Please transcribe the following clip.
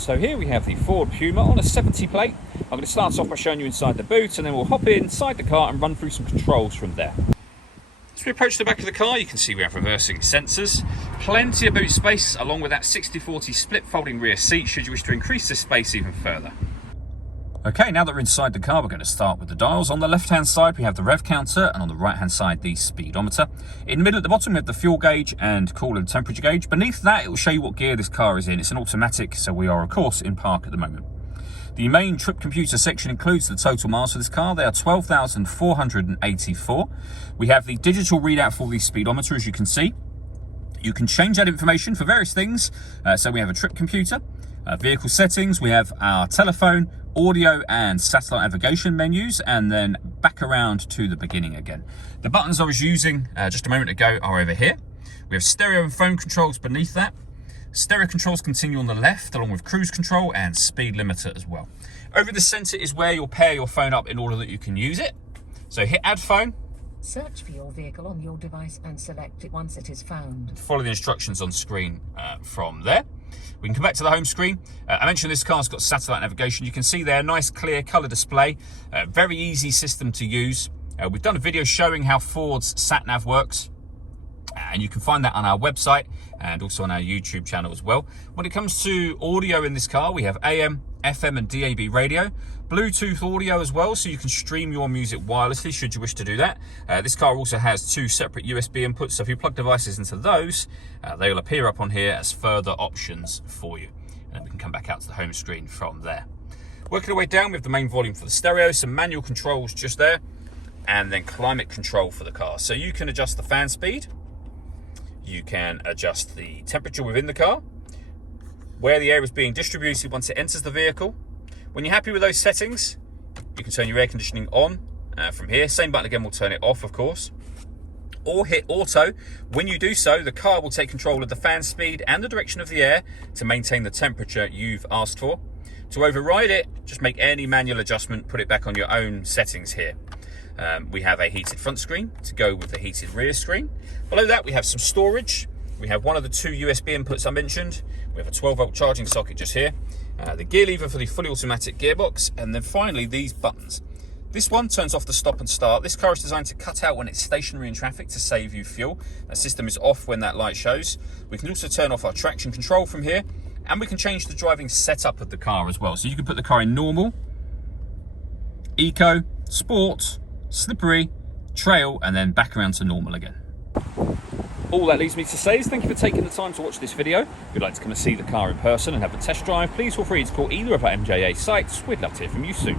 So here we have the Ford Puma on a 70 plate. I'm going to start off by showing you inside the boot, and then we'll hop inside the car and run through some controls from there. As we approach the back of the car, you can see we have reversing sensors, plenty of boot space, along with that 60/40 split folding rear seat should you wish to increase this space even further. Okay, now that we're inside the car, we're going to start with the dials. On the left-hand side, we have the rev counter, and on the right-hand side, the speedometer. In the middle at the bottom, we have the fuel gauge and coolant temperature gauge. Beneath that, it will show you what gear this car is in. It's an automatic, so we are, of course, in park at the moment. The main trip computer section includes the total miles for this car. They are 12,484. We have the digital readout for the speedometer, as you can see. You can change that information for various things. So we have a trip computer, vehicle settings, we have our telephone, audio and satellite navigation menus, and then back around to the beginning again. The buttons I was using just a moment ago are over here. We have stereo and phone controls beneath that. Stereo controls continue on the left, along with cruise control and speed limiter as well. Over the center is where you'll pair your phone up in order that you can use it. So hit add phone. Search for your vehicle on your device and select it once it is found. Follow the instructions on screen from there. We can come back to the home screen. I mentioned this car's got satellite navigation. You can see there, nice clear colour display. Very easy system to use. We've done a video showing how Ford's sat-nav works. And you can find that on our website and also on our YouTube channel as well. When it comes to audio in this car, we have AM, FM and DAB radio. Bluetooth audio as well, so you can stream your music wirelessly should you wish to do that. This car also has two separate USB inputs, so if you plug devices into those, they will appear up on here as further options for you. And then we can come back out to the home screen from there. Working our way down, we have the main volume for the stereo, some manual controls just there, and then climate control for the car. So you can adjust the fan speed, you can adjust the temperature within the car, where the air is being distributed once it enters the vehicle. When you're happy with those settings, you can turn your air conditioning on from here. Same button again will turn it off, of course. Or hit auto. When you do so, the car will take control of the fan speed and the direction of the air to maintain the temperature you've asked for. To override it, just make any manual adjustment, put it back on your own settings here. We have a heated front screen to go with the heated rear screen. Below that, we have some storage. We have one of the two USB inputs I mentioned. We have a 12-volt charging socket just here. The gear lever for the fully automatic gearbox, and then finally these buttons. This one turns off the stop and start. This car is designed to cut out when it's stationary in traffic to save you fuel. That system is off when that light shows. We can also turn off our traction control from here, and we can change the driving setup of the car as well. So you can put the car in normal, eco, sport, slippery, trail, and then back around to normal again. All that leaves me to say is thank you for taking the time to watch this video. If you'd like to come and see the car in person and have a test drive, please feel free to call either of our MJA sites. We'd love to hear from you soon.